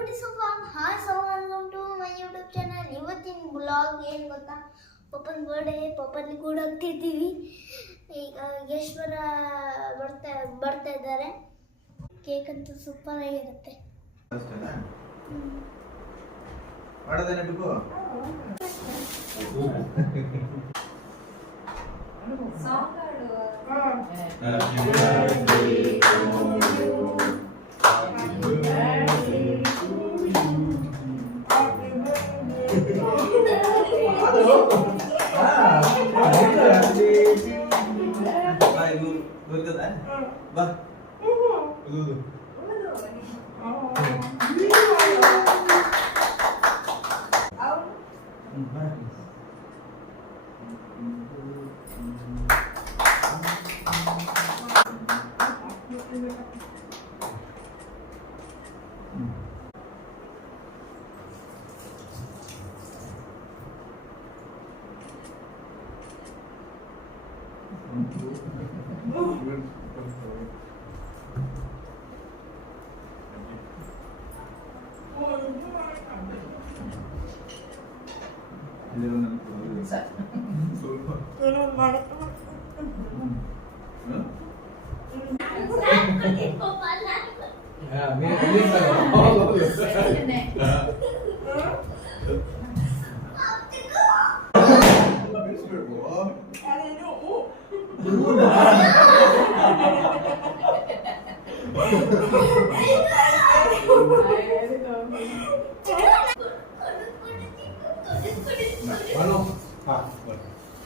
Foodie ಸೋಫಾಮ್ hi so welcome to my YouTube channel. ಇವತ್ತಿನ blog ಏನು ಗೊತ್ತಾ, ಪಪ್ಪನ ಬರ್ಡೇ, ಪಪ್ಪಲ್ಲಿ ಕೂಡ ಹೋಗ್ತಿದ್ದೀವಿ. ಈಗ ಯೋಗೇಶ್ವರ ಬರ್ತಾ ಇದ್ದಾರೆ. ಕೇಕ್ ಅಂತೂ ಸೂಪರ್ ಆಗಿರುತ್ತೆ.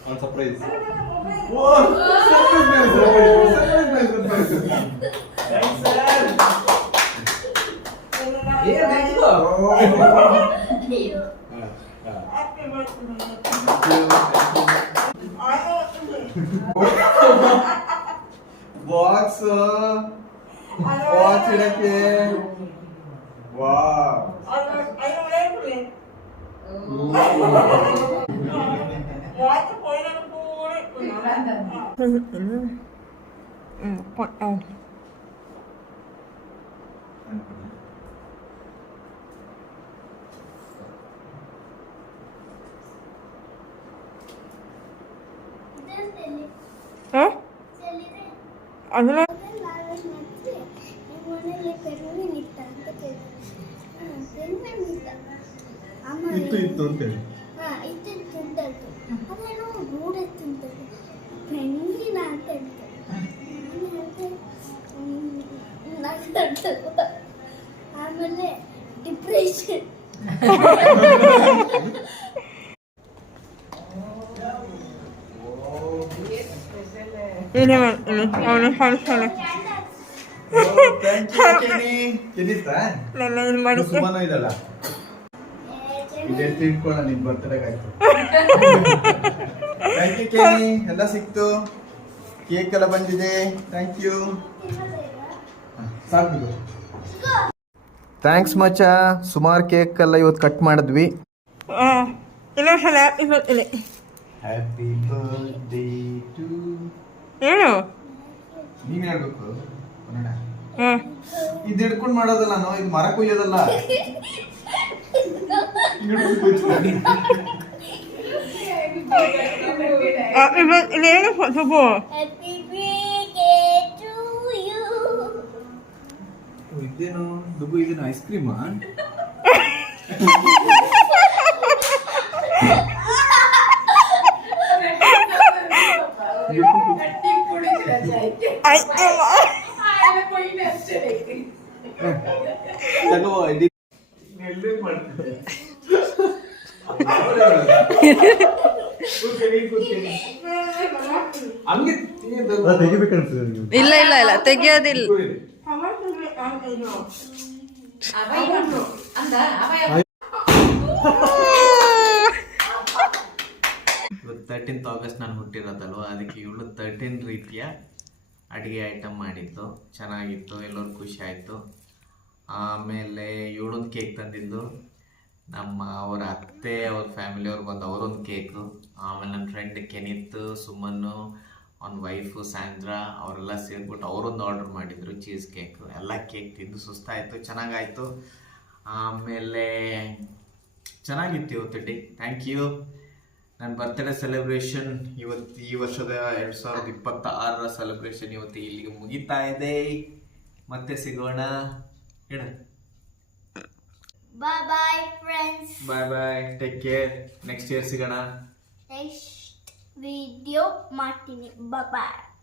On surprise. Wow! Surprise! Thanks, sir. Yeah, thank you. Box. Watch it again. Wow. ಇತ್ತು ಅಂತೇಳಿ ಅದೇನೋ ರೂಢ ತಿಂತದ್ದು ಪೆಂಗಿನ ಅಂತ ಹೇಳ್ತಾರೆ. ಆಮೇಲೆ ಡಿಪ್ರೆಷನ್. ಸುಮ್ಮನೆ ಇದಲ್ಲ ಇದೆಷ್ಟು ಇಟ್ಕೊಳ್ಳ ನಿನ್ ಬರ್ತಡೇಗೆ ಆಯ್ತು. ಥ್ಯಾಂಕ್ ಯು ಕೇನಿ, ಎಲ್ಲ ಸಿಕ್ತು, ಕೇಕ್ ಎಲ್ಲ ಬಂದಿದೆ. Thank you. ಸಾಕು. ಥ್ಯಾಂಕ್ಸ್ ಮಚ್ಚ. ಸುಮಾರು ಕೇಕ್ ಎಲ್ಲ ಇವತ್ತು ಕಟ್ ಮಾಡಿದ್ವಿ. ಹ್ಯಾಪಿ ಬರ್ತ್ಡೇ ಟು ಏನು ನೀವೇನು ಹೇಳ್ಬೇಕು? ಇದು ಹಿಡ್ಕೊಂಡು ಮಾಡೋದಲ್ಲ, ನಾವು ಇದು ಮರ ಕೊಯ್ಯೋದಲ್ಲ. ಏನು ಸ್ವಲ್ಪ ಇದೇನು ದುಬ್ಬು, ಇದೇನು ಐಸ್ ಕ್ರೀಮಾ? ಇಲ್ಲ ಇಲ್ಲ ಇಲ್ಲ ತೆಗಿಯೋದಿಲ್ಲ. ಇವತ್ತು 13th ಆಗಸ್ಟ್ ನಾನು ಹುಟ್ಟಿರೋದಲ್ವ, ಅದಕ್ಕೆ ಇವಳು 13 ರೀತಿಯ ಅಡುಗೆ ಐಟಮ್ ಮಾಡಿದ್ದು, ಚೆನ್ನಾಗಿತ್ತು, ಎಲ್ಲರೂ ಖುಷಿ ಆಯಿತು. ಆಮೇಲೆ ಇವಳೊಂದು ಕೇಕ್ ತಂದಿದ್ದು, ಅವ್ರ ಅತ್ತೆ ಅವ್ರ ಫ್ಯಾಮಿಲಿಯವ್ರು ಬಂದು ಅವರೊಂದು ಕೇಕು, ಆಮೇಲೆ ನನ್ನ ಫ್ರೆಂಡ್ ಕೆನಿತ್, ಸುಮನ್ನು, ಅವ್ನ ವೈಫು ಸ್ಯಾಂಡ್ರಾ ಅವರೆಲ್ಲ ಸೇರಿಬಿಟ್ಟು ಅವರೊಂದು ಆರ್ಡ್ರ್ ಮಾಡಿದರು ಚೀಸ್ ಕೇಕು. ಎಲ್ಲ ಕೇಕ್ ತಿಂದು ಸುಸ್ತಾಯಿತು, ಚೆನ್ನಾಗಾಯಿತು. ಆಮೇಲೆ ಚೆನ್ನಾಗಿತ್ತು ಇವತ್ತು ಡೇ. Thank you. ನನ್ನ ಬರ್ತ್ಡೇ ಸೆಲೆಬ್ರೇಷನ್ ಇವತ್ತು, ಈ ವರ್ಷದ 2026 ಸೆಲೆಬ್ರೇಷನ್ ಇವತ್ತು ಇಲ್ಲಿಗೆ ಮುಗಿತಾ ಇದೆ. ಮತ್ತೆ ಸಿಗೋಣ. ಹೇಳ ಬಾಯ್ ಬಾಯ್ ಫ್ರೆಂಡ್ಸ್. ಬಾಯ್ ಬಾಯ್, ಟೇಕ್ ಕೇರ್. ನೆಕ್ಸ್ಟ್ ಇಯರ್ ಸಿಗೋಣ. ನೆಕ್ಸ್ಟ್ ವಿಡಿಯೋ ಮಾಡ್ತೀನಿ. ಬಾಯ್ ಬಾಯ್.